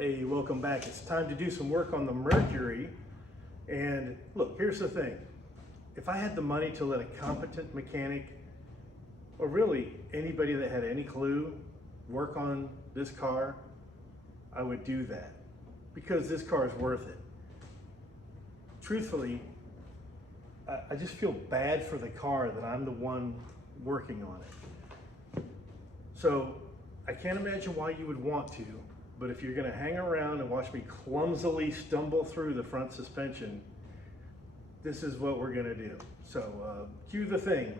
Hey, welcome back. It's time to do some work on the Mercury. And look, here's the thing. If I had the money to let a competent mechanic, or really anybody that had any clue, work on this car, I would do that because this car is worth it. Truthfully, I just feel bad for the car that I'm the one working on it. So I can't imagine why you would want to, but if you're gonna hang around and watch me clumsily stumble through the front suspension, this is what we're gonna do. So cue the thing.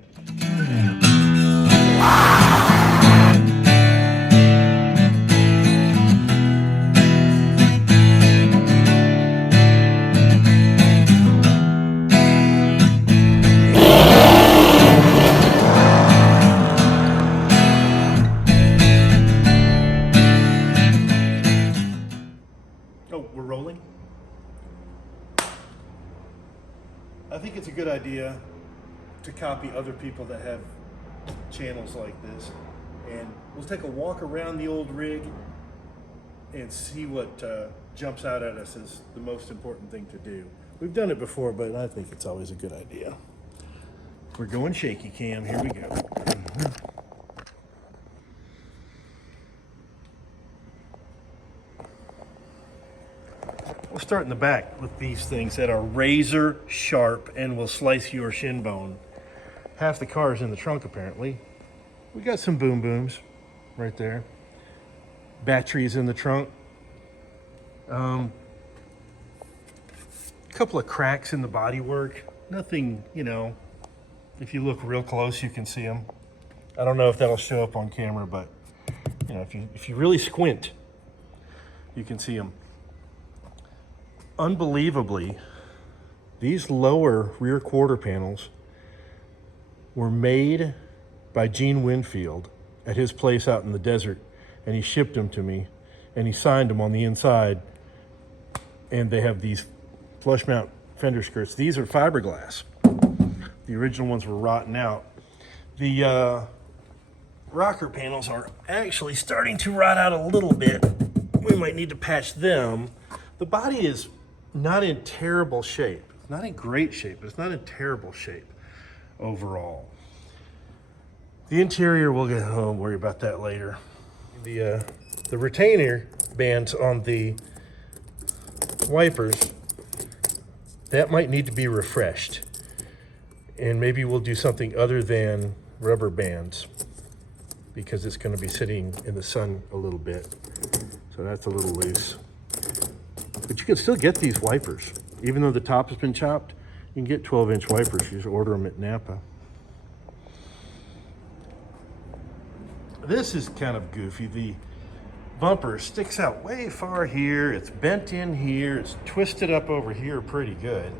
Oh, we're rolling? I think it's a good idea to copy other people that have channels like this. And we'll take a walk around the old rig and see what jumps out at us as the most important thing to do. We've done it before, but I think it's always a good idea. We're going shaky cam, here we go. We'll start in the back with these things that are razor sharp and will slice your shin bone. Half the car is in the trunk apparently. We got some boom booms right there. Batteries in the trunk. Couple of cracks in the bodywork. Nothing, you know, if you look real close you can see them. I don't know if that'll show up on camera, but you know, if you really squint, you can see them. Unbelievably, these lower rear quarter panels were made by Gene Winfield at his place out in the desert, and he shipped them to me, and he signed them on the inside, and they have these flush mount fender skirts. These are fiberglass. The original ones were rotten out. The rocker panels are actually starting to rot out a little bit. We might need to patch them. The body is not in terrible shape. It's not in great shape, but it's not in terrible shape overall. The interior, we'll get home, worry about that later. The retainer bands on the wipers, that might need to be refreshed. And maybe we'll do something other than rubber bands because it's going to be sitting in the sun a little bit. So that's a little loose. But you can still get these wipers. Even though the top has been chopped, you can get 12-inch wipers. You just order them at Napa. This is kind of goofy. The bumper sticks out way far here. It's bent in here. It's twisted up over here pretty good.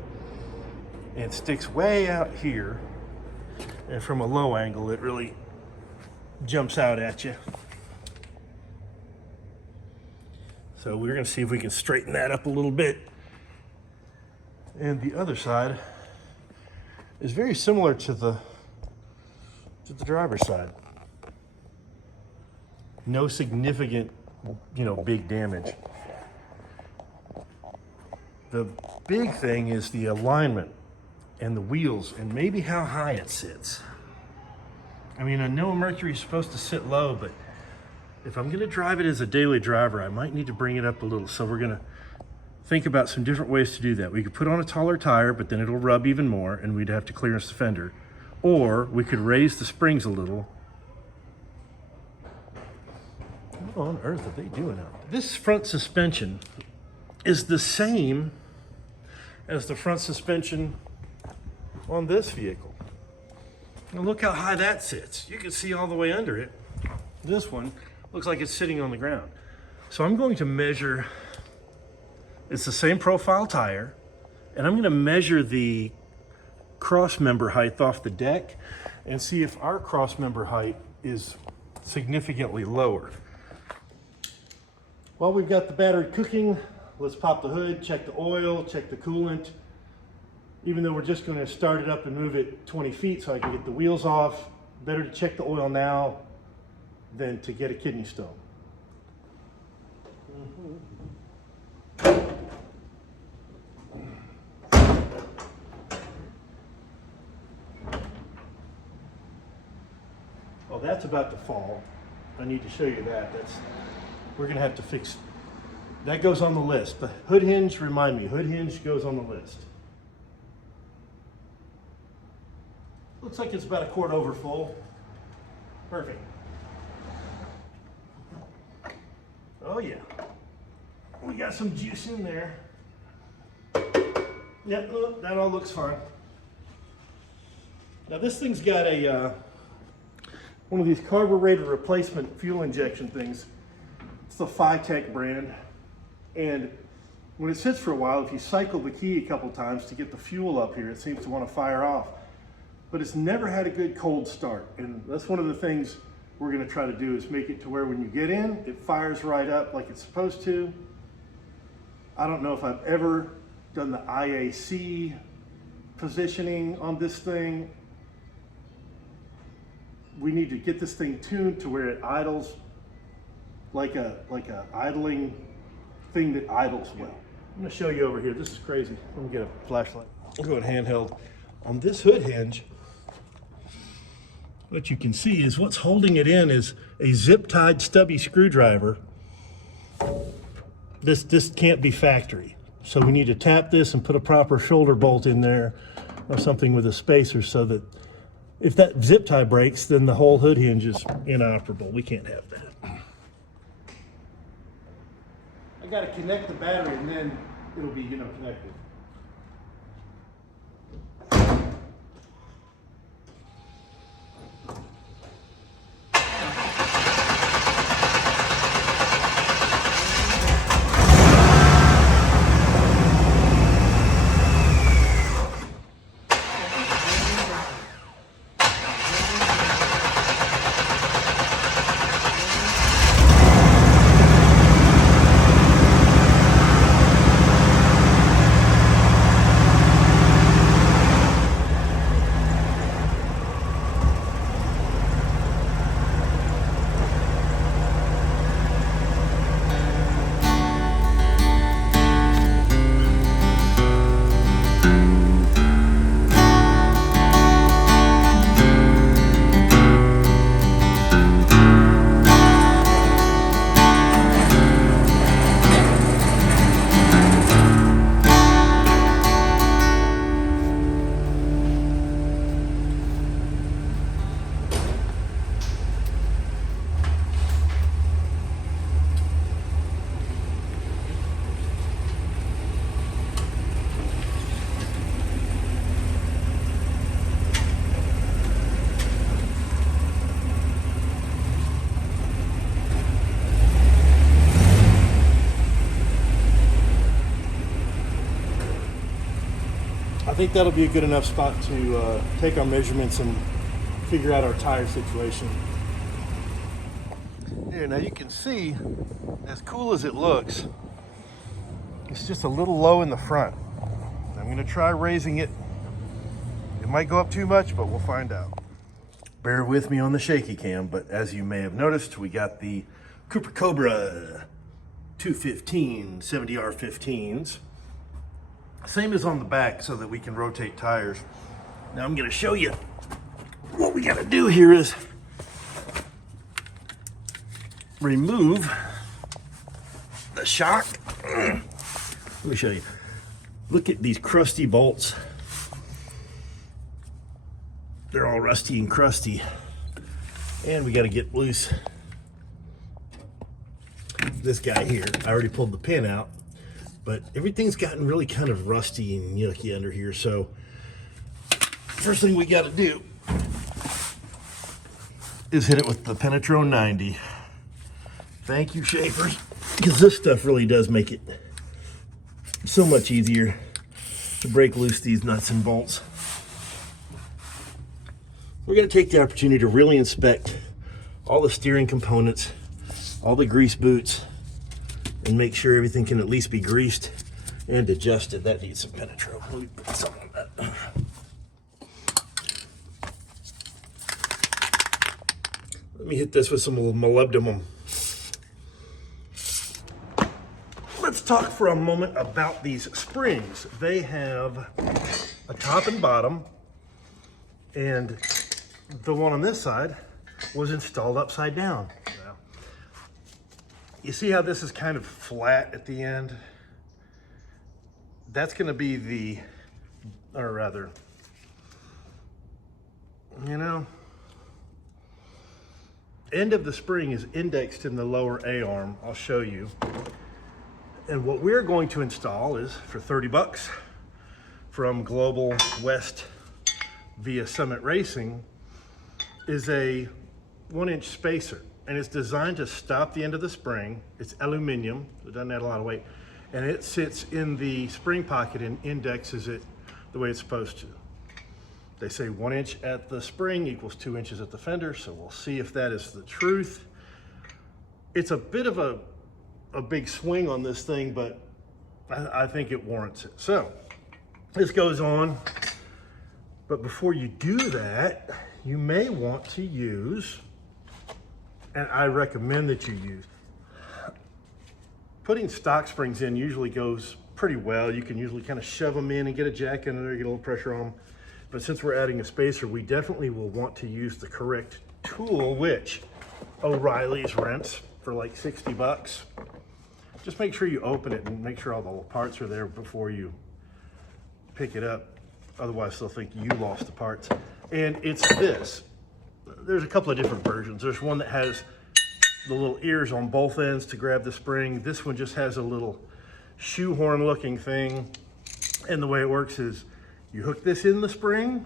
And it sticks way out here. And from a low angle, it really jumps out at you. So we're gonna see if we can straighten that up a little bit. And the other side is very similar to the driver's side. No significant, you know, big damage. The big thing is the alignment and the wheels and maybe how high it sits. I mean, I know Mercury is supposed to sit low, but if I'm gonna drive it as a daily driver, I might need to bring it up a little. So we're gonna think about some different ways to do that. We could put on a taller tire, but then it'll rub even more and we'd have to clearance the fender. Or we could raise the springs a little. What on earth are they doing out there? This front suspension is the same as the front suspension on this vehicle. Now look how high that sits. You can see all the way under it. This one looks like it's sitting on the ground. So I'm going to measure, it's the same profile tire, and I'm gonna measure the cross member height off the deck and see if our cross member height is significantly lower. While we've got the battery cooking, let's pop the hood, check the oil, check the coolant. Even though we're just gonna start it up and move it 20 feet so I can get the wheels off, better to check the oil now than to get a kidney stone. that's about to fall. I need to show you that. We're gonna have to fix, that goes on the list. The hood hinge, remind me, hood hinge goes on the list. Looks like it's about a quart over full. Perfect. Oh yeah, we got some juice in there. Yeah, that all looks fine. Now this thing's got a one of these carburetor replacement fuel injection things. It's the Phytech brand, and when it sits for a while, if you cycle the key a couple times to get the fuel up here, it seems to want to fire off. But it's never had a good cold start, and that's one of the things we're going to try to do, is make it to where when you get in, it fires right up like it's supposed to. I don't know if I've ever done the IAC positioning on this thing. We need to get this thing tuned to where it idles like a idling thing that idles well. I'm going to show you over here. This is crazy. Let me get a flashlight. I'll go ahead handheld. On this hood hinge, what you can see is what's holding it in is a zip-tied stubby screwdriver. This can't be factory. So we need to tap this and put a proper shoulder bolt in there or something with a spacer, so that if that zip tie breaks, then the whole hood hinge is inoperable. We can't have that. I got to connect the battery and then it'll be, connected. I think that'll be a good enough spot to take our measurements and figure out our tire situation. Here, now you can see, as cool as it looks, it's just a little low in the front. I'm gonna try raising it. It might go up too much, but we'll find out. Bear with me on the shaky cam, but as you may have noticed, we got the Cobra 215 70R15s. Same as on the back, so that we can rotate tires. Now I'm gonna show you what we gotta do here is remove the shock. Let me show you. Look at these crusty bolts. They're all rusty and crusty. And we gotta get loose this guy here. I already pulled the pin out, but everything's gotten really kind of rusty and yucky under here. So first thing we got to do is hit it with the Penetrone 90. Thank you, shapers, because this stuff really does make it so much easier to break loose these nuts and bolts. We're going to take the opportunity to really inspect all the steering components, all the grease boots, and make sure everything can at least be greased and adjusted. That needs some Penetrone. Let me put some on that. Let me hit this with some molybdenum. Let's talk for a moment about these springs. They have a top and bottom, and the one on this side was installed upside down. Well, you see how this is kind of flat at the end? That's going to be the, or rather, you know, end of the spring is indexed in the lower A-arm. I'll show you. And what we're going to install is, for 30 bucks from Global West via Summit Racing, is a 1-inch spacer. And it's designed to stop the end of the spring. It's aluminum, it doesn't add a lot of weight. And it sits in the spring pocket and indexes it the way it's supposed to. They say 1 inch at the spring equals 2 inches at the fender, so we'll see if that is the truth. It's a bit of a big swing on this thing, but I think it warrants it. So this goes on, but before you do that, you may want to use, and I recommend that you use, putting stock springs in usually goes pretty well. You can usually kind of shove them in and get a jack in there, get a little pressure on them. But since we're adding a spacer, we definitely will want to use the correct tool, which O'Reilly's rents for like 60 bucks. Just make sure you open it and make sure all the little parts are there before you pick it up. Otherwise, they'll think you lost the parts. And it's this. There's a couple of different versions. There's one that has the little ears on both ends to grab the spring. This one just has a little shoehorn looking thing. And the way it works is you hook this in the spring,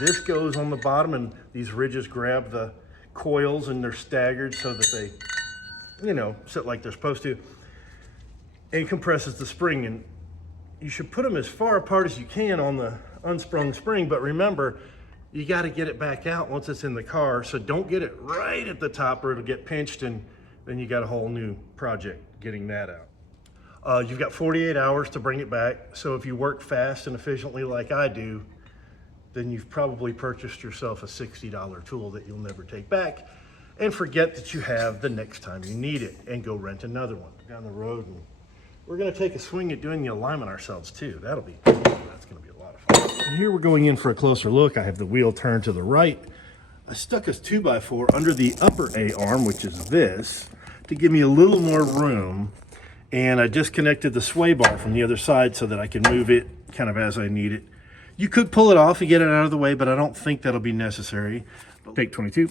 this goes on the bottom, and these ridges grab the coils and they're staggered so that they, you know, sit like they're supposed to, and compresses the spring. And you should put them as far apart as you can on the unsprung spring, but remember, you got to get it back out once it's in the car, so don't get it right at the top or it'll get pinched, and then you got a whole new project getting that out. You've got 48 hours to bring it back, so if you work fast and efficiently like I do, then you've probably purchased yourself a $60 tool that you'll never take back and forget that you have the next time you need it, and go rent another one down the road. And we're going to take a swing at doing the alignment ourselves too. That's going to be a lot of fun. And here we're going in for a closer look. I have the wheel turned to the right. I stuck a 2x4 under the upper A-arm, which is this, to give me a little more room. And I disconnected the sway bar from the other side so that I can move it kind of as I need it. You could pull it off and get it out of the way, but I don't think that'll be necessary. Take 22.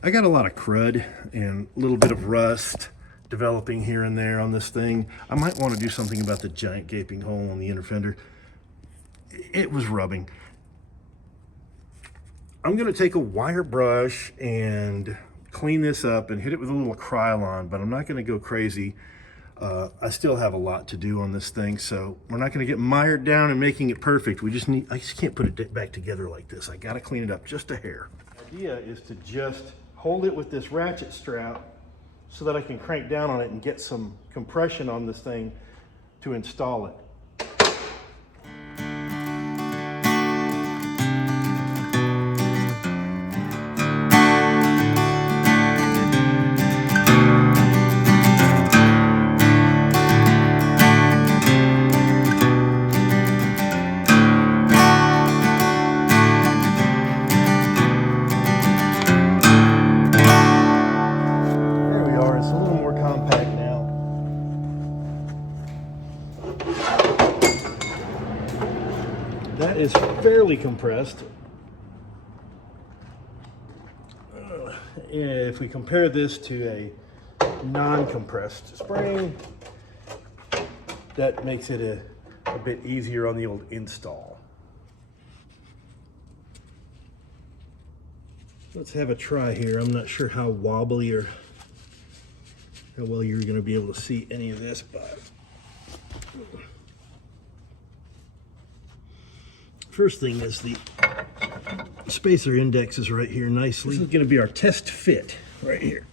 I got a lot of crud and a little bit of rust developing here and there on this thing. I might want to do something about the giant gaping hole on the inner fender. It was rubbing. I'm going to take a wire brush and clean this up and hit it with a little Krylon, but I'm not going to go crazy. I still have a lot to do on this thing, so we're not going to get mired down and making it perfect. I just can't put it back together like this. I got to clean it up just a hair. The idea is to just hold it with this ratchet strap so that I can crank down on it and get some compression on this thing to install it. That is fairly compressed. If we compare this to a non-compressed spring, that makes it a bit easier on the old install. Let's have a try here. I'm not sure how wobbly or how well you're going to be able to see any of this, but first thing is the spacer index is right here nicely. This is going to be our test fit right here.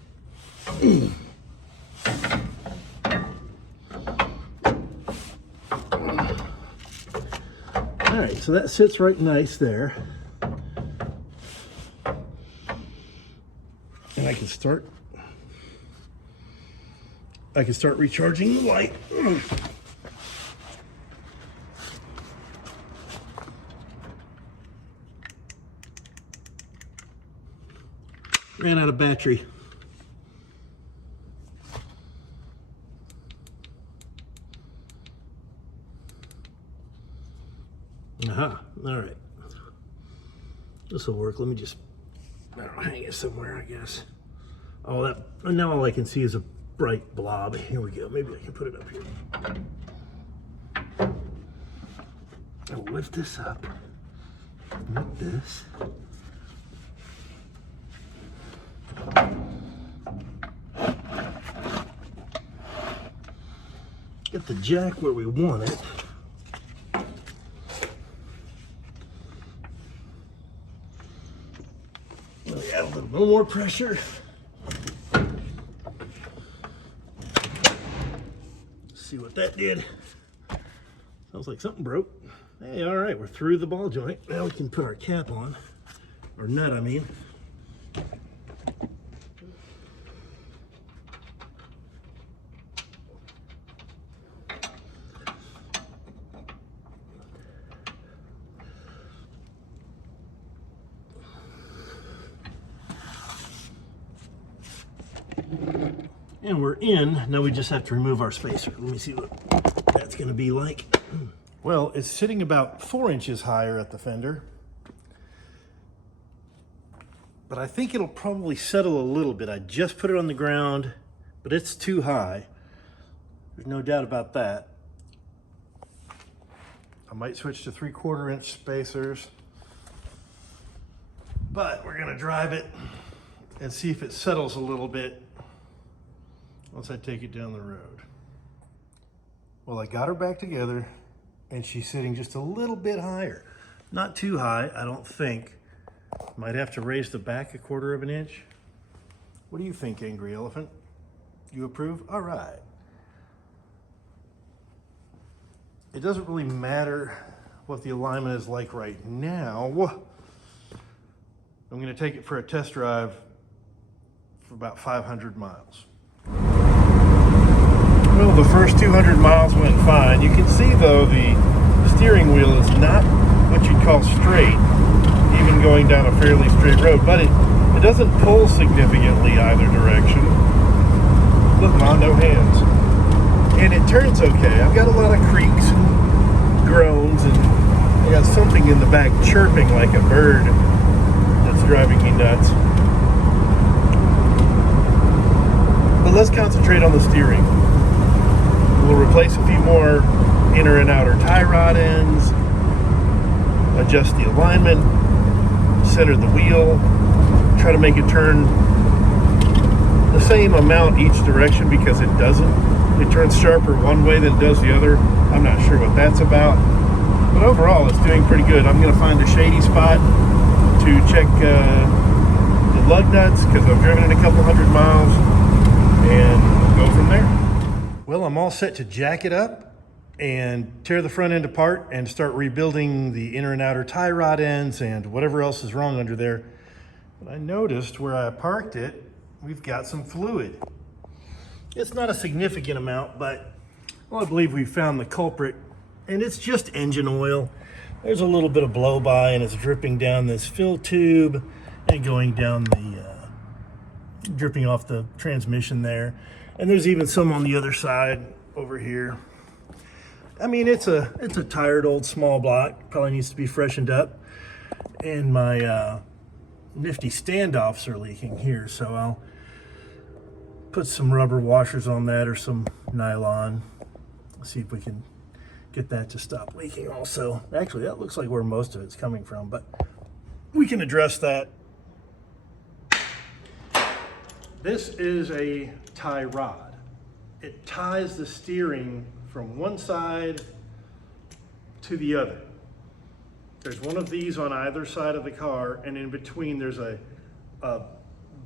All right, so that sits right nice there. And I can start recharging the light. ran out of battery. Aha, all right. This will work. Let me just, I don't know, hang it somewhere, I guess. Oh, that, and now all I can see is a bright blob. Here we go. Maybe I can put it up here. I'll lift this up, like this. Get the jack where we want it. Let me add a little more pressure. See what that did. Sounds like something broke. Hey, all right, we're through the ball joint. Now we can put our cap on, or nut, I mean. And we're in. Now we just have to remove our spacer. Let me see what that's going to be like. Well, it's sitting about 4 inches higher at the fender, but I think it'll probably settle a little bit. I just put it on the ground, but it's too high. There's no doubt about that. I might switch to 3/4 inch spacers, but we're going to drive it and see if it settles a little bit once I take it down the road. Well, I got her back together and she's sitting just a little bit higher. Not too high, I don't think. Might have to raise the back 1/4 inch. What do you think, Angry Elephant? You approve? All right. It doesn't really matter what the alignment is like right now. I'm gonna take it for a test drive for about 500 miles. Well, the first 200 miles went fine. You can see, though, the steering wheel is not what you'd call straight, even going down a fairly straight road, but it doesn't pull significantly either direction. Look, Ma, no hands. And it turns okay. I've got a lot of creaks and groans, and I got something in the back chirping like a bird that's driving me nuts. But let's concentrate on the steering. We'll replace a few more inner and outer tie rod ends, adjust the alignment, center the wheel, try to make it turn the same amount each direction, because it doesn't. It turns sharper one way than it does the other. I'm not sure what that's about, but overall it's doing pretty good. I'm going to find a shady spot to check the lug nuts, because I've driven it a couple hundred miles, and we'll go from there. Well, I'm all set to jack it up and tear the front end apart and start rebuilding the inner and outer tie rod ends and whatever else is wrong under there. But I noticed where I parked it, we've got some fluid. It's not a significant amount, but well, I believe we found the culprit, and it's just engine oil. There's a little bit of blow by, and it's dripping down this fill tube and going down the, dripping off the transmission there. And there's even some on the other side over here. I mean, it's a tired old small block. Probably needs to be freshened up. And my nifty standoffs are leaking here, so I'll put some rubber washers on that or some nylon. Let's see if we can get that to stop leaking also. Actually, that looks like where most of it's coming from, but we can address that. This is a tie rod. It ties the steering from one side to the other. There's one of these on either side of the car, and in between there's a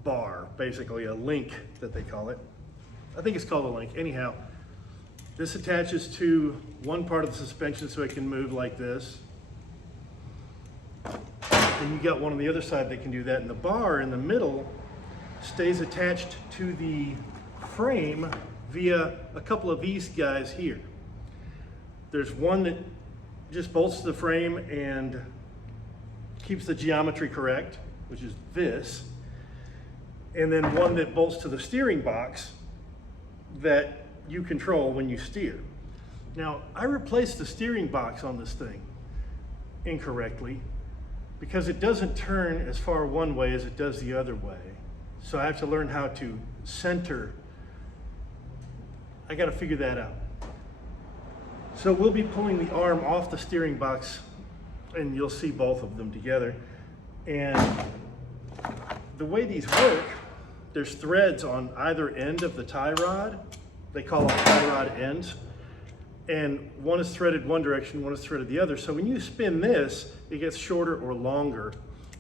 bar, basically a link that they call it. I think it's called a link. Anyhow, this attaches to one part of the suspension so it can move like this. Then you got one on the other side that can do that, and the bar in the middle stays attached to the frame via a couple of these guys here. There's one that just bolts to the frame and keeps the geometry correct, which is this. and then one that bolts to the steering box that you control when you steer. Now, I replaced the steering box on this thing incorrectly because it doesn't turn as far one way as it does the other way. So I have to learn how to center. I got to figure that out. So we'll be pulling the arm off the steering box, and you'll see both of them together. And the way these work, there's threads on either end of the tie rod. They call them tie rod ends. And one is threaded one direction, one is threaded the other. So when you spin this, it gets shorter or longer,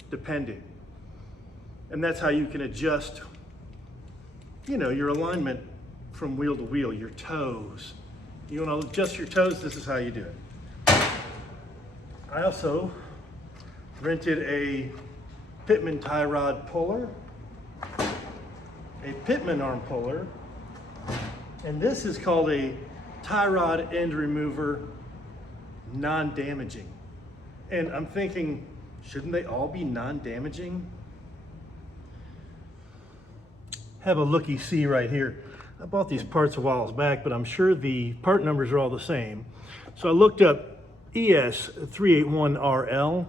depending. And that's how you can adjust, your alignment from wheel to wheel, your toes. You want to adjust your toes, this is how you do it. I also rented a Pitman tie rod puller, a Pitman arm puller, and this is called a tie rod end remover non-damaging. And I'm thinking, shouldn't they all be non-damaging? Have a looky-see right here. I bought these parts a while back, but I'm sure the part numbers are all the same. So I looked up ES381RL,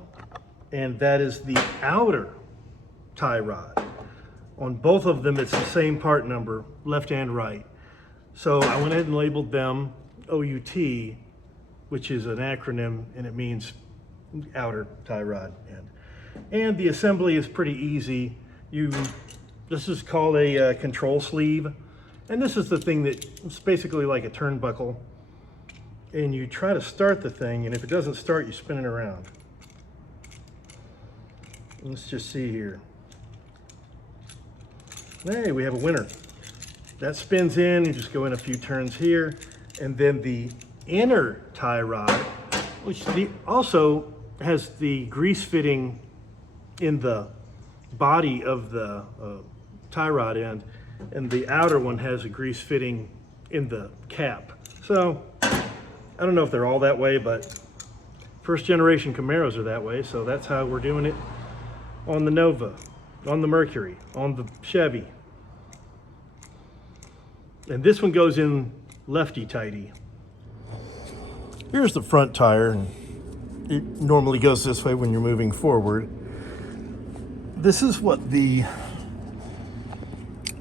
and that is the outer tie rod. On both of them, it's the same part number, left and right. So I went ahead and labeled them OUT, which is an acronym, and it means outer tie rod end. And the assembly is pretty easy. This is called a control sleeve, and this is the thing that it's basically like a turnbuckle. And you try to start the thing, and if it doesn't start, you spin it around. Let's just see here. Hey, we have a winner. That spins in, you just go in a few turns here, and then the inner tie rod, which also has the grease fitting in the body of the tie rod end, and the outer one has a grease fitting in the cap. So I don't know if they're all that way, but first generation Camaros are that way, so that's how we're doing it on the Nova, on the Mercury, on the Chevy. And this one goes in lefty-tighty. Here's the front tire, and it normally goes this way when you're moving forward. This is what the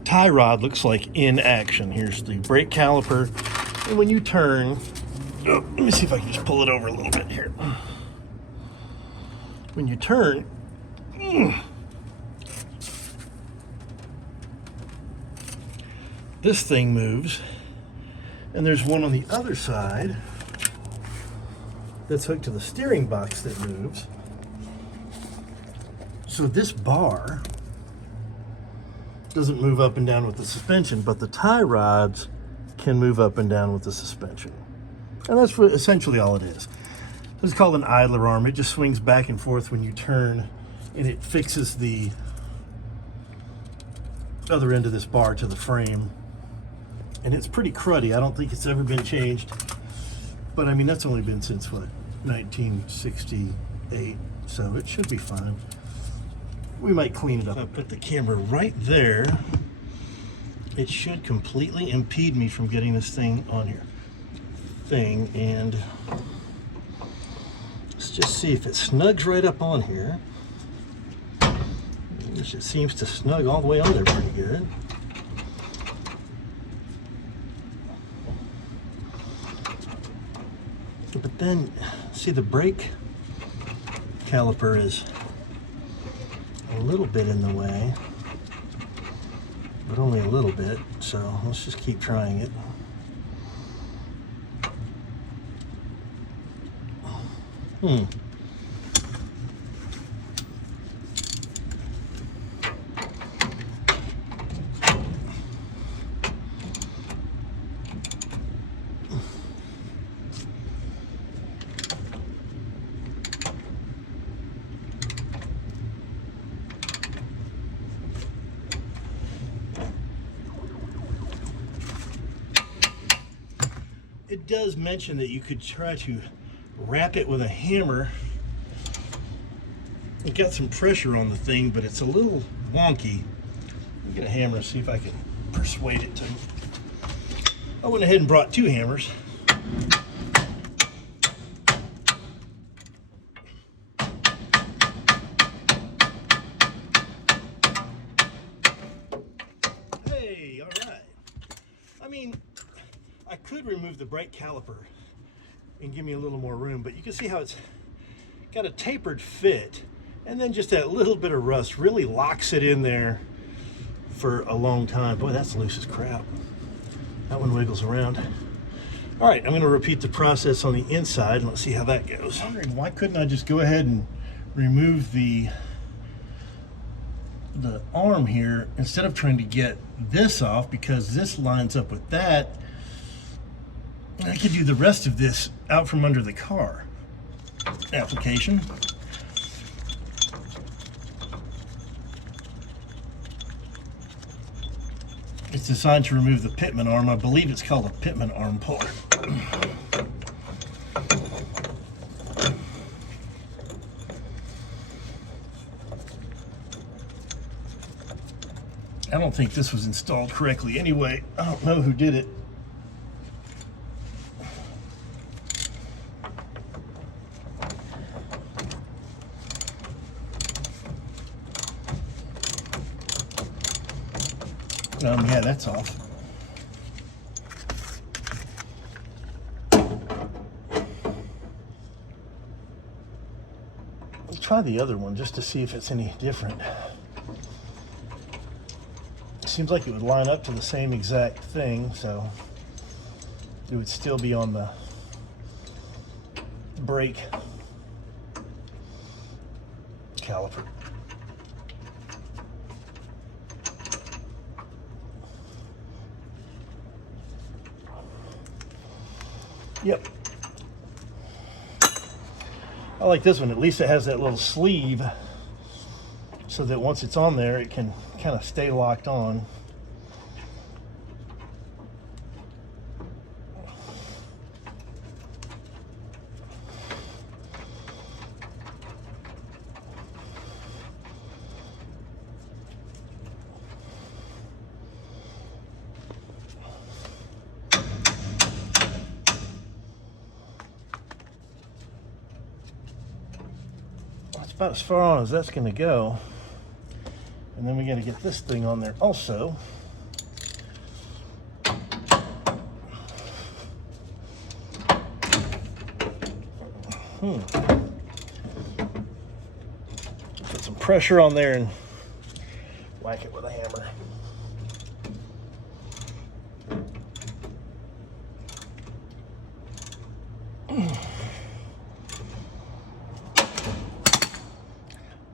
tie rod looks like in action. Here's the brake caliper, and when you turn, let me see if I can just pull it over a little bit here. When you turn, this thing moves, and there's one on the other side that's hooked to the steering box that moves. So this bar doesn't move up and down with the suspension, but the tie rods can move up and down with the suspension. And that's essentially all it is. It's called an idler arm. It just swings back and forth when you turn, and it fixes the other end of this bar to the frame. And it's pretty cruddy. I don't think it's ever been changed. But I mean, that's only been since what, 1968. So it should be fine. We might clean it up. If I put the camera right there, it should completely impede me from getting this thing on here. And let's just see if it snugs right up on here. Which it seems to snug all the way on there pretty good. But then, see, the brake caliper is a little bit in the way, but only a little bit, so let's just keep trying it. It does mention that you could try to wrap it with a hammer. It got some pressure on the thing, but it's a little wonky. You get a hammer and see if I can persuade it to. I went ahead and brought 2 hammers. Hey, all right. I mean, I could remove the brake caliper and give me a little more room, but you can see how it's got a tapered fit, and then just that little bit of rust really locks it in there for a long time. Boy, that's loose as crap. That one wiggles around. All right, I'm going to repeat the process on the inside, and let's see how that goes. I'm wondering, why couldn't I just go ahead and remove the arm here instead of trying to get this off, because this lines up with that. I could do the rest of this out from under the car. Application. It's designed to remove the pitman arm. I believe it's called a pitman arm puller. I don't think this was installed correctly anyway. I don't know who did it. Yeah, that's off. Let's try the other one just to see if it's any different. It seems like it would line up to the same exact thing, so it would still be on the brake caliper. Yep. I like this one. At least it has that little sleeve so that once it's on there, it can kind of stay locked on. About as far on as that's going to go, and then we got to get this thing on there also. Put some pressure on there and whack it with a hammer.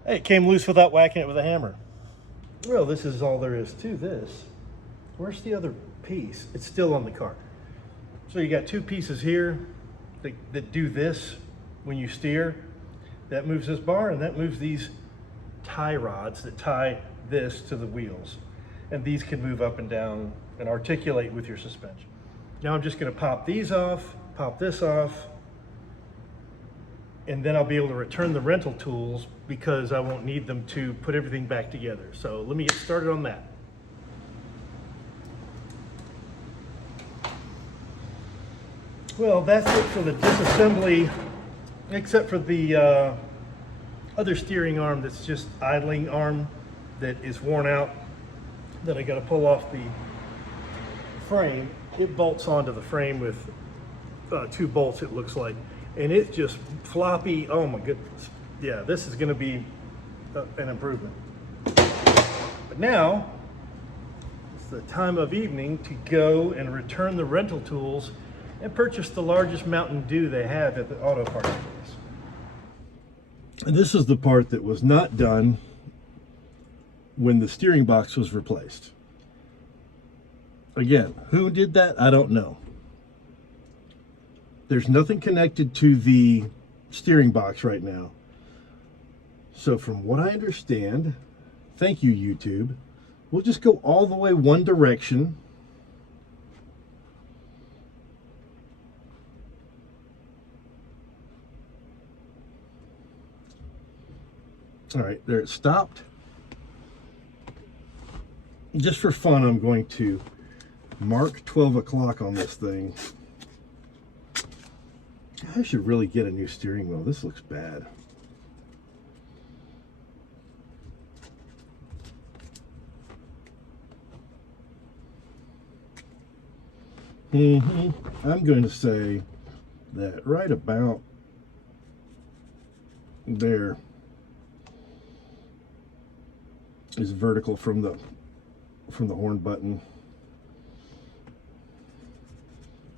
Hey, it came loose without whacking it with a hammer. Well, this is all there is to this. Where's the other piece? It's still on the car. So you got 2 pieces here that do this when you steer. That moves this bar, and that moves these tie rods that tie this to the wheels. And these can move up and down and articulate with your suspension. Now I'm just going to pop these off, pop this off, and then I'll be able to return the rental tools because I won't need them to put everything back together. So let me get started on that. Well, that's it for the disassembly, except for the other steering arm that's just idling arm that is worn out, that I got to pull off the frame. It bolts onto the frame with 2 bolts, it looks like. And it's just floppy. Oh my goodness. Yeah, this is going to be an improvement. But now it's the time of evening to go and return the rental tools and purchase the largest Mountain Dew they have at the auto parts place. And this is the part that was not done when the steering box was replaced. Again, who did that? I don't know. There's nothing connected to the steering box right now. So from what I understand, thank you, YouTube, we'll just go all the way one direction. All right, there it stopped. just for fun, I'm going to mark 12 o'clock on this thing. I should really get a new steering wheel. This looks bad. I'm going to say that right about there is vertical from the horn button.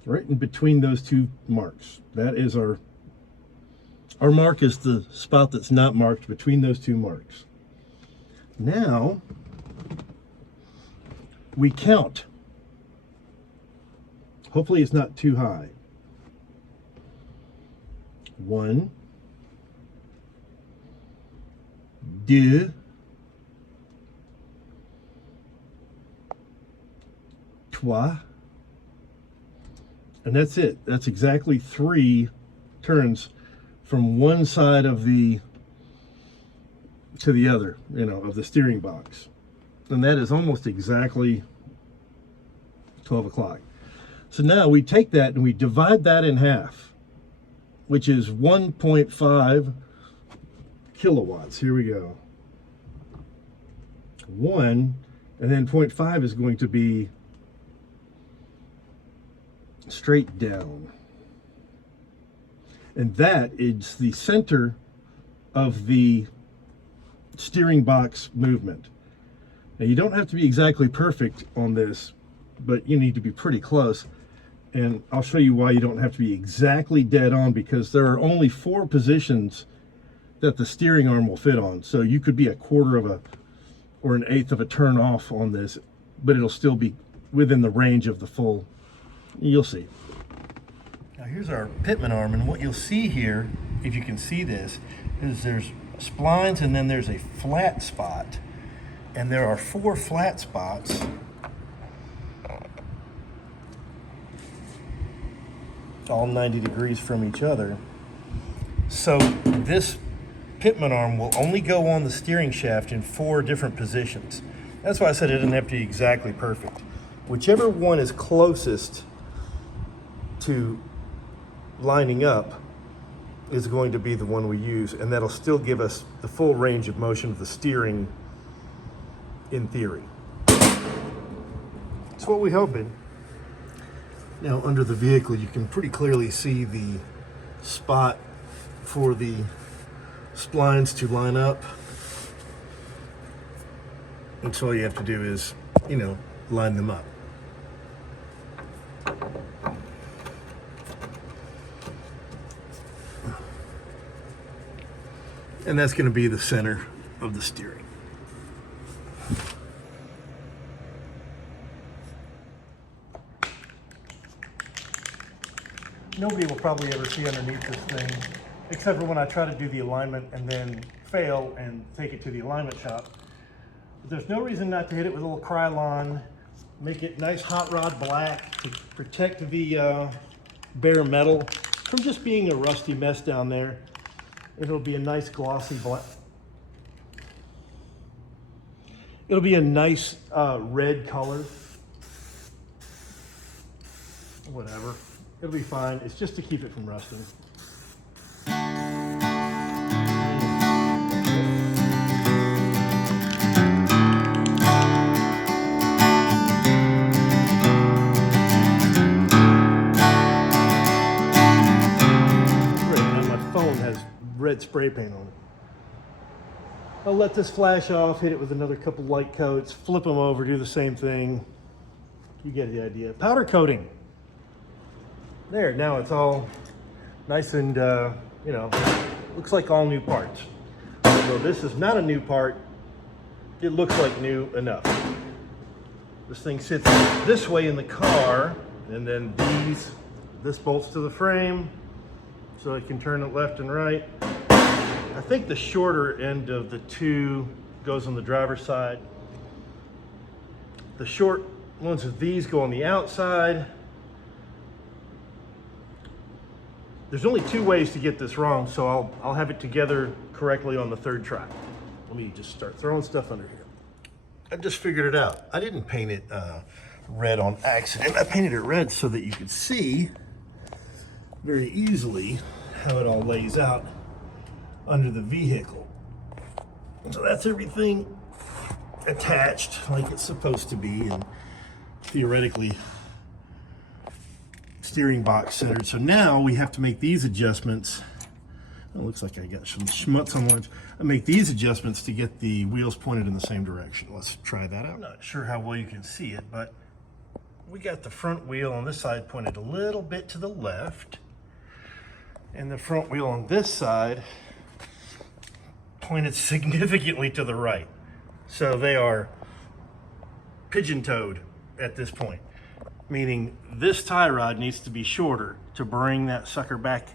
Right in between those two marks. That is our mark is the spot that's not marked between those two marks. Now we count. Hopefully it's not too high. 1, 2, 3, and that's it. That's exactly 3 turns from one side of the to the other, of the steering box. And that is almost exactly 12 o'clock. So now we take that and we divide that in half, which is 1.5 kilowatts. Here we go. 1, and then 0.5 is going to be straight down. And that is the center of the steering box movement. Now you don't have to be exactly perfect on this, but you need to be pretty close. And I'll show you why you don't have to be exactly dead on, because there are only 4 positions that the steering arm will fit on. So you could be a quarter of a or an eighth of a turn off on this, but it'll still be within the range of the full. You'll see. Now here's our pitman arm, and what you'll see here, if you can see this, is there's splines and then there's a flat spot. And there are 4 flat spots all 90 degrees from each other. So this pitman arm will only go on the steering shaft in 4 different positions. That's why I said it doesn't have to be exactly perfect. Whichever one is closest to lining up is going to be the one we use, and that'll still give us the full range of motion of the steering in theory. That's what we're hoping. Now under the vehicle you can pretty clearly see the spot for the splines to line up. And so all you have to do is, line them up. And that's going to be the center of the steering. Nobody will probably ever see underneath this thing, except for when I try to do the alignment and then fail and take it to the alignment shop. But there's no reason not to hit it with a little Krylon, make it nice hot rod black to protect the bare metal from just being a rusty mess down there. It'll be a nice glossy black. It'll be a nice red color. Whatever. It'll be fine. It's just to keep it from rusting. Red spray paint on it. I'll let this flash off, hit it with another couple light coats, flip them over, do the same thing. You get the idea. Powder coating. There, now it's all nice and, looks like all new parts. So this is not a new part. It looks like new enough. This thing sits this way in the car, and then this bolts to the frame, so it can turn it left and right. I think the shorter end of the 2 goes on the driver's side. The short ones of these go on the outside. There's only 2 ways to get this wrong, so I'll have it together correctly on the 3rd try. Let me just start throwing stuff under here. I just figured it out. I didn't paint it red on accident. I painted it red so that you could see very easily how it all lays out under the vehicle. So that's everything attached like it's supposed to be, and theoretically steering box centered. So now we have to make these adjustments. It looks like I got some schmutz on lunch. I make these adjustments to get the wheels pointed in the same direction. Let's try that out. I'm not sure how well you can see it, but we got the front wheel on this side pointed a little bit to the left, and the front wheel on this side pointed significantly to the right. So they are pigeon-toed at this point, meaning this tie rod needs to be shorter to bring that sucker back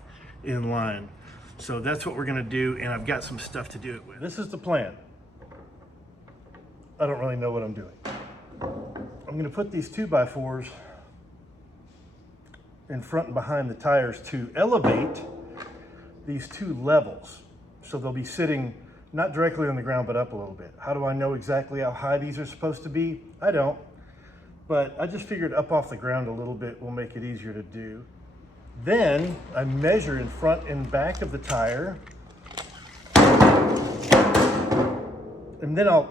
in line. So that's what we're gonna do, and I've got some stuff to do it with. This is the plan. I don't really know what I'm doing. I'm gonna put these 2x4s in front and behind the tires to elevate these two levels. So they'll be sitting not directly on the ground, but up a little bit. How do I know exactly how high these are supposed to be? I don't, but I just figured up off the ground a little bit will make it easier to do. Then I measure in front and back of the tire, and then I'll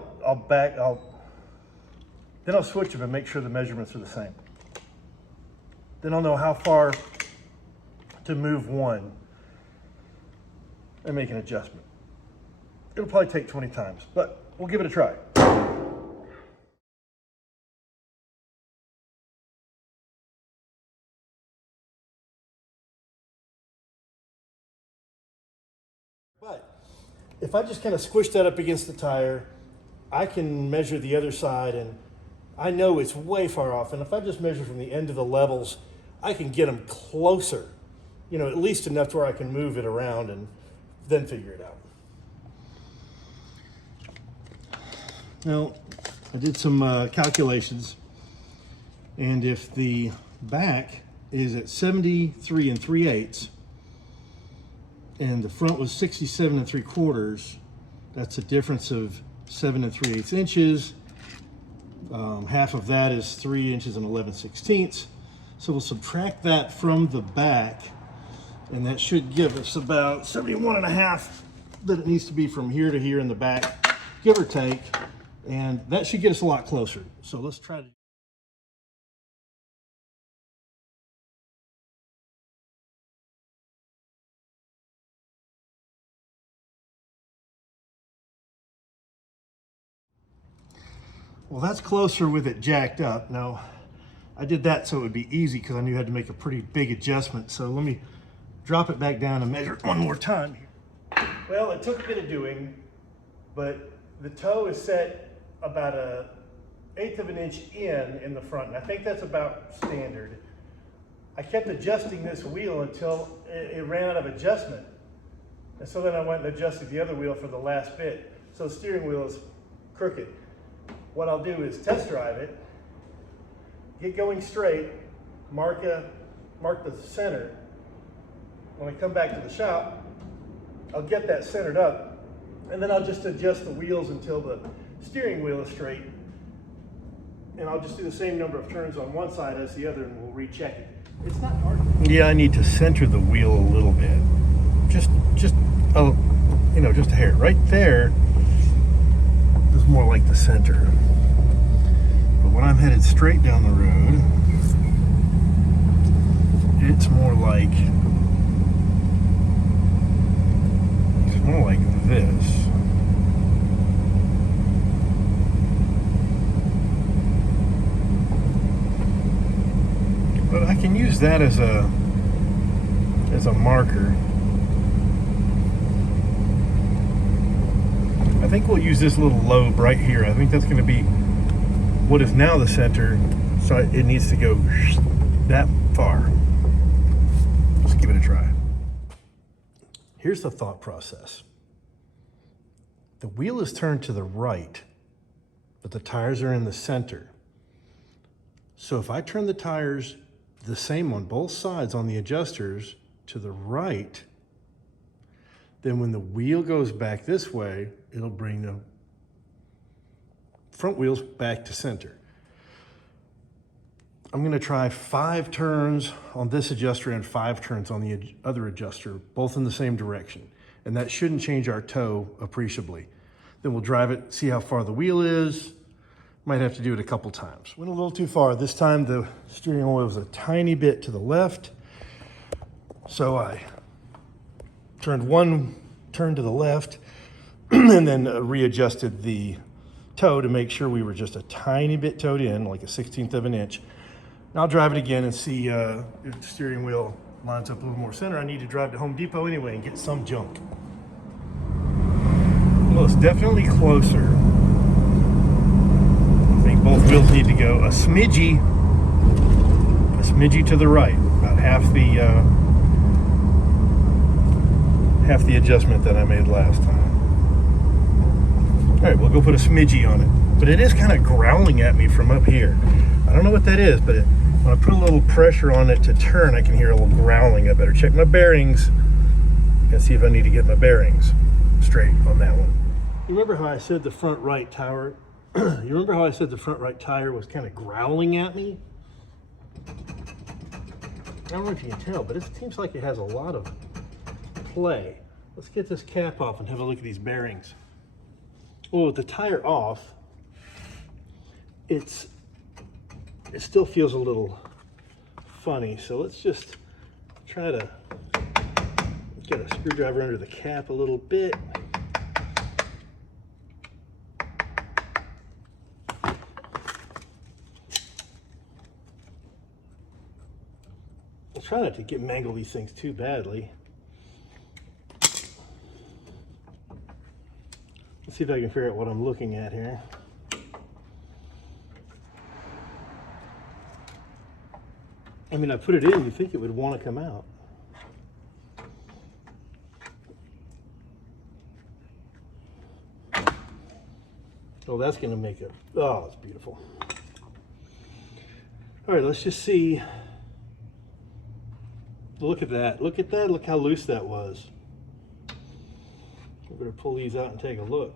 switch them and make sure the measurements are the same. Then I'll know how far to move one and make an adjustment. It'll probably take 20 times, but we'll give it a try. But if I just kind of squish that up against the tire, I can measure the other side, and I know it's way far off. And if I just measure from the end of the levels, I can get them closer, you know, at least enough to where I can move it around and then figure it out. Now, I did some calculations, and if the back is at 73 3/8 and the front was 67 3/4, that's a difference of 7 3/8 inches. Half of that is 3 inches and 11/16. So we'll subtract that from the back, and that should give us about 71.5 that it needs to be from here to here in the back, give or take. And that should get us a lot closer. So let's try to. Well, that's closer with it jacked up. Now, I did that so it would be easy because I knew I had to make a pretty big adjustment. So let me drop it back down and measure it one more time here. Well, it took a bit of doing, but the toe is set about 1/8 of an inch in the front, and I think that's about standard. I kept adjusting this wheel until it ran out of adjustment, and so then I went and adjusted the other wheel for the last bit. So the steering wheel is crooked. What I'll do is test drive it, get going straight, mark the center. When I come back to the shop, I'll get that centered up, and then I'll just adjust the wheels until the steering wheel is straight, and I'll just do the same number of turns on one side as the other, and we'll recheck it. It's not hard. Yeah, I need to center the wheel a little bit. Just a hair. Right there is more like the center. But when I'm headed straight down the road, it's more like this. But I can use that as a marker. I think we'll use this little lobe right here. I think that's going to be what is now the center, so it needs to go that far. Let's give it a try. Here's the thought process. The wheel is turned to the right, but the tires are in the center. So if I turn the tires the same on both sides on the adjusters to the right, then when the wheel goes back this way, it'll bring them front wheel's back to center. I'm gonna try 5 turns on this adjuster and 5 turns on the other adjuster, both in the same direction. And that shouldn't change our toe appreciably. Then we'll drive it, see how far the wheel is. Might have to do it a couple times. Went a little too far. This time the steering wheel was a tiny bit to the left. So I turned 1 turn to the left and then readjusted the toe to make sure we were just a tiny bit towed in, like a 1/16 of an inch. Now I'll drive it again and see if the steering wheel lines up a little more center. I need to drive to Home Depot anyway and get some junk. Well, it's definitely closer. I think both wheels need to go a smidgy to the right, about half the adjustment that I made last time. All right, we'll go put a smidgy on it. But it is kind of growling at me from up here. I don't know what that is, but when I put a little pressure on it to turn, I can hear a little growling. I better check my bearings and see if I need to get my bearings straight on that one. You remember how I said the front right tire? You remember how I said the front right tire was kind of growling at me? I don't know if you can tell, but it seems like it has a lot of play. Let's get this cap off and have a look at these bearings. Well, with the tire off, it still feels a little funny. So let's just try to get a screwdriver under the cap a little bit. I'll try not to mangle these things too badly. Let's see if I can figure out what I'm looking at here. I mean, I put it in, you'd think it would want to come out. Oh, that's going to make it, oh, it's beautiful. All right, let's just see. Look at that, look how loose that was. We're going to pull these out and take a look.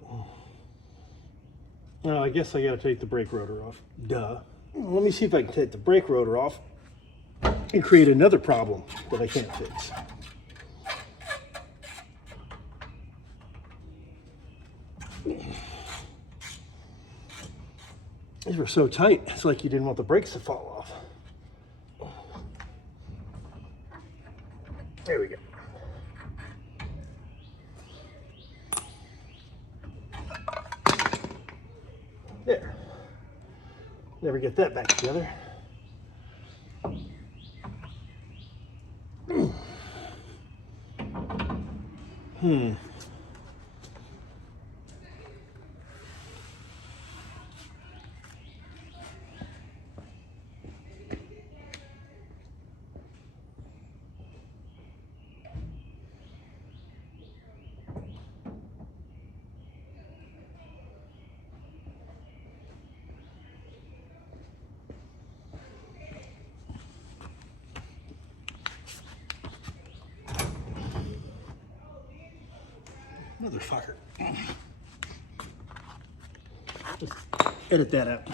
Oh, I guess I got to take the brake rotor off. Duh. Let me see if I can take the brake rotor off and create another problem that I can't fix. These were so tight, it's like you didn't want the brakes to fall off. There we go. There. Never get that back together. Motherfucker. Just edit that out.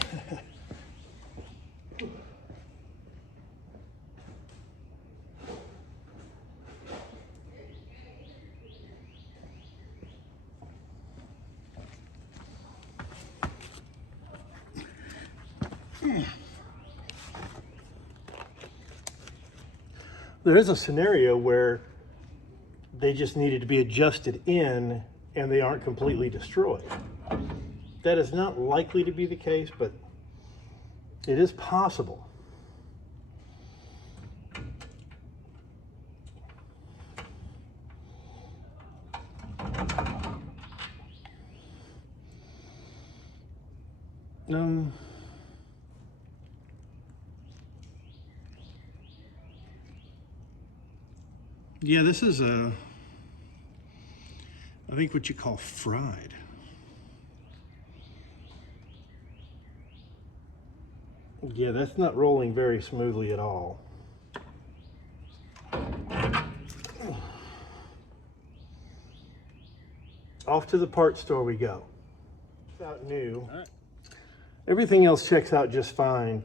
There is a scenario where they just needed to be adjusted in and they aren't completely destroyed. That is not likely to be the case, but it is possible. Yeah, this is I think what you call fried. Yeah, that's not rolling very smoothly at all. Off to the parts store we go. Out new. All right. Everything else checks out just fine.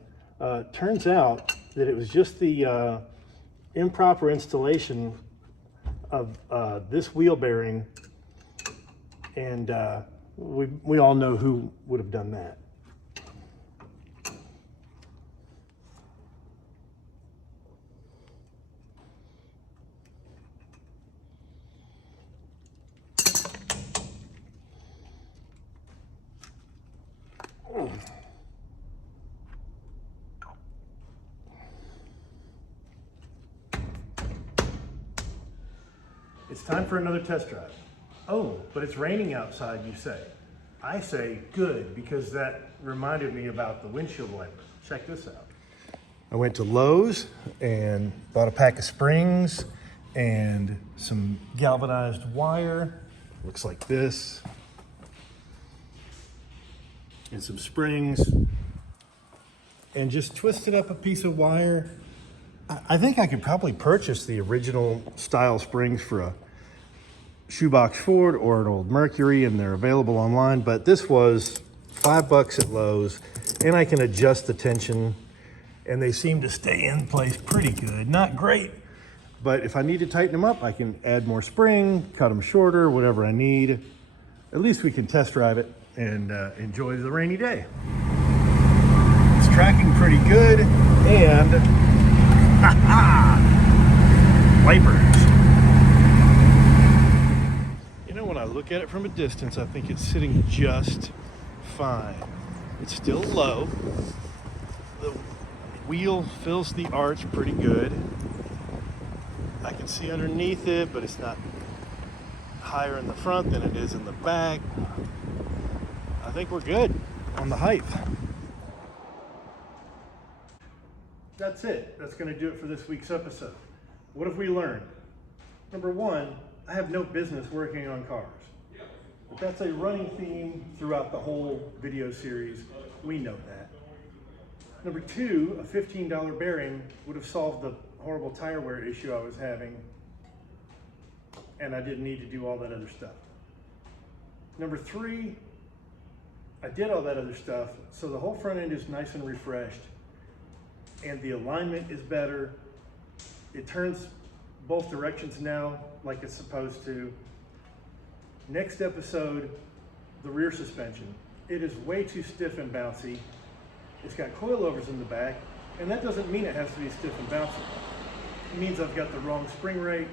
Turns out that it was just the improper installation of this wheel bearing, and we all know who would have done that. It's time for another test drive. Oh, but it's raining outside, you say. I say good, because that reminded me about the windshield wiper. Check this out. I went to Lowe's and bought a pack of springs and some galvanized wire. Looks like this. And some springs. And just twisted up a piece of wire. I think I could probably purchase the original style springs for a shoebox Ford or an old Mercury, and they're available online, but this was $5 at Lowe's, and I can adjust the tension, and they seem to stay in place pretty good. Not great, but if I need to tighten them up, I can add more spring, cut them shorter, whatever I need. At least we can test drive it and enjoy the rainy day. It's tracking pretty good, and wipers. When I look at it from a distance, I think it's sitting just fine. It's still low. The wheel fills the arch pretty good. I can see underneath it, but it's not higher in the front than it is in the back. I think we're good on the height. That's it. That's going to do it for this week's episode. What have we learned? Number one, I have no business working on cars. But that's a running theme throughout the whole video series. We know that. Number two, a $15 bearing would have solved the horrible tire wear issue I was having, and I didn't need to do all that other stuff. Number three, I did all that other stuff, so the whole front end is nice and refreshed, and the alignment is better. It turns both directions now like it's supposed to. Next episode, the rear suspension. It is way too stiff and bouncy. It's got coilovers in the back, and that doesn't mean it has to be stiff and bouncy. It means I've got the wrong spring rate,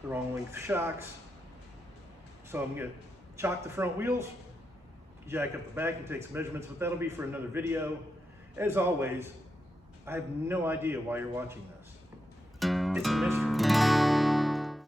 the wrong length shocks. So I'm gonna chock the front wheels, jack up the back and take some measurements, but that'll be for another video. As always, I have no idea why you're watching this. It's a mystery.